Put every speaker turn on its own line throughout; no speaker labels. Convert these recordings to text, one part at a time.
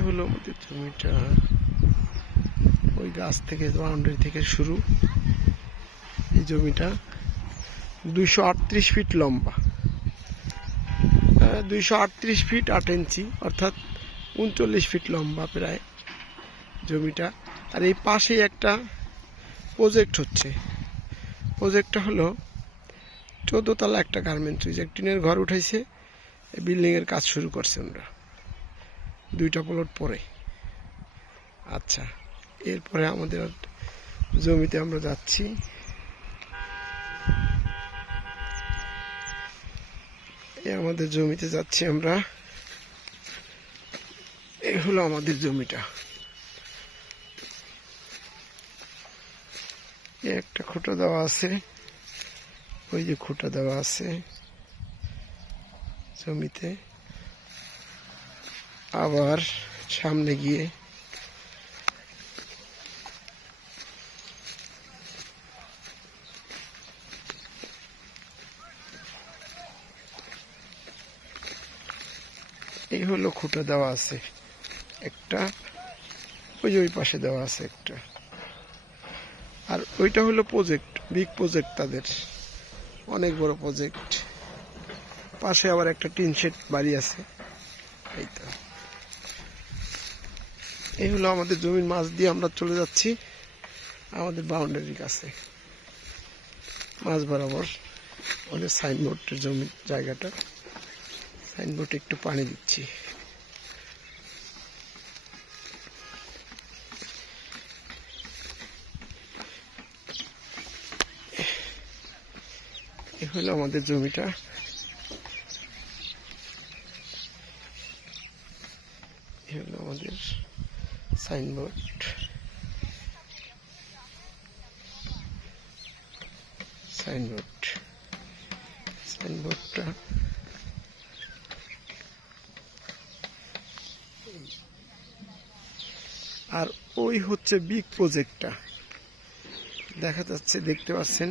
হলো আমাদের জমিটা। ওই গাছ থেকে, বাউন্ডারি থেকে শুরু। এই জমিটা দুইশো আটত্রিশ ফিট লম্বা। দুইশো আটত্রিশ ফিট আট ইঞ্চি, অর্থাৎ উনচল্লিশ ফিট লম্বা প্রায় জমিটা। আর এই পাশেই একটা প্রজেক্ট হচ্ছে। প্রজেক্টটা হলো চোদ্দতলা একটা গার্মেন্টস যে টিনের ঘর উঠাইছে। বিল্ডিংয়ের কাজ শুরু করছে ওরা দুইটা প্লট পরে আচ্ছা এরপরে আমাদের জমিতে আমরা যাচ্ছি। আমাদের জমিতে যাচ্ছি আমরা। এই হলো আমাদের জমিটা। একটা খুঁটো দেওয়া আছে। ওই যে খুঁটা দেওয়া আছে জমিতে। আবার সামনে গিয়ে এই হলো খুঁটা দেওয়া আছে একটা, ওই ওই পাশে দেওয়া আছে একটা। আর ওইটা হলো প্রজেক্ট বিগ প্রজেক্ট তাদের। অনেক বড় প্রজেক্ট পাশে আবার একটা টিন শেড বাড়ি আছে। এই তো। এই হলো আমাদের জমির মাছ দিয়ে আমরা চলে যাচ্ছি আমাদের বাউন্ডারির কাছে। মাছ বরাবর ওদের সাইনবোর্ডের জমির জায়গাটা। সাইনবোর্ডে একটু পানি দিচ্ছি। এ হলো আমাদের জমিটা। হলো আমাদের সাইনবোর্ড। সাইনবোর্ড। সাইনবোর্ডটা আর ওই হচ্ছে বিগ প্রজেক্টটা দেখা যাচ্ছে, দেখতে পাচ্ছেন?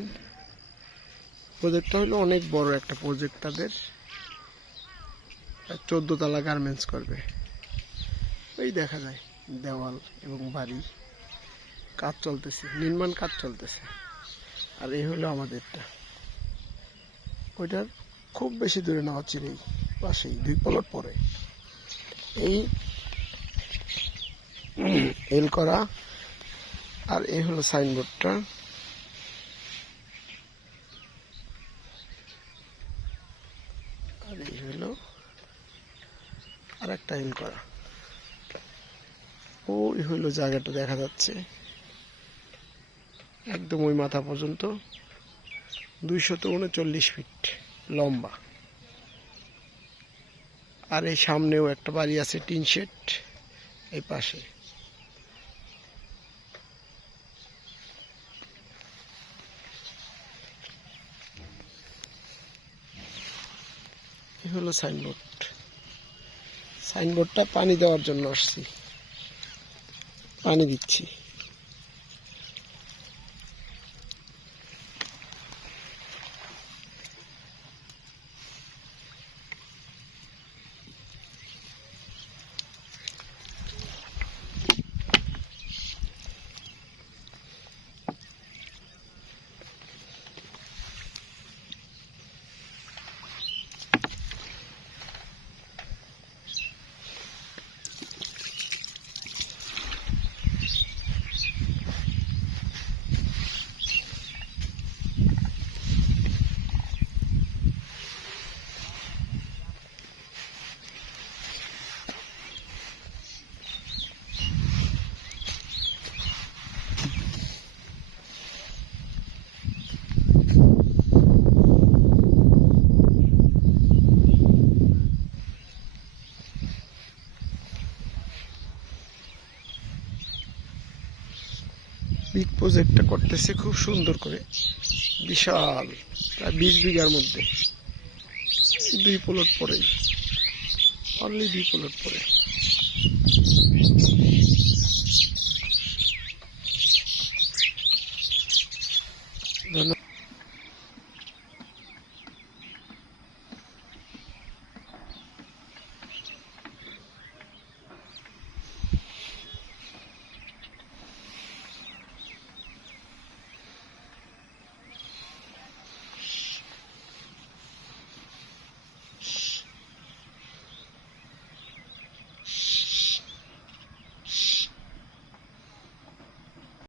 প্রজেক্টটা হলো অনেক বড় একটা প্রজেক্ট তাদের। চোদ্দ তলা গার্মেন্টস করবে। ওই দেখা যায়। দেওয়াল এবং বাড়ি। কাজ চলতেছে, নির্মাণ কাজ চলতেছে। আর এই হলো আমাদেরটা। ওইটার খুব বেশি দূরে না হচ্ছে এই পাশেই, দুই পলট পরে। এই এল করা আর এই হলো সাইনবোর্ডটা। আর এই হলো আর একটা এল করা। ওই হইল জায়গাটা দেখা যাচ্ছে। একদম ওই মাথা পর্যন্ত। দুইশত উনচল্লিশ ফিট লম্বা। আর এই সামনেও একটা বাড়ি আছে, টিন শেড, এই পাশে। হলো সাইনবোর্ড। সাইনবোর্ডটা পানি দেওয়ার জন্য আসছি। পানি দিচ্ছি বিগ প্রজেক্টটা করতেছে খুব সুন্দর করে। বিশাল, প্রায় বিশ বিঘার মধ্যে। দুই প্লট পরে অনলি দুই প্লট পরে।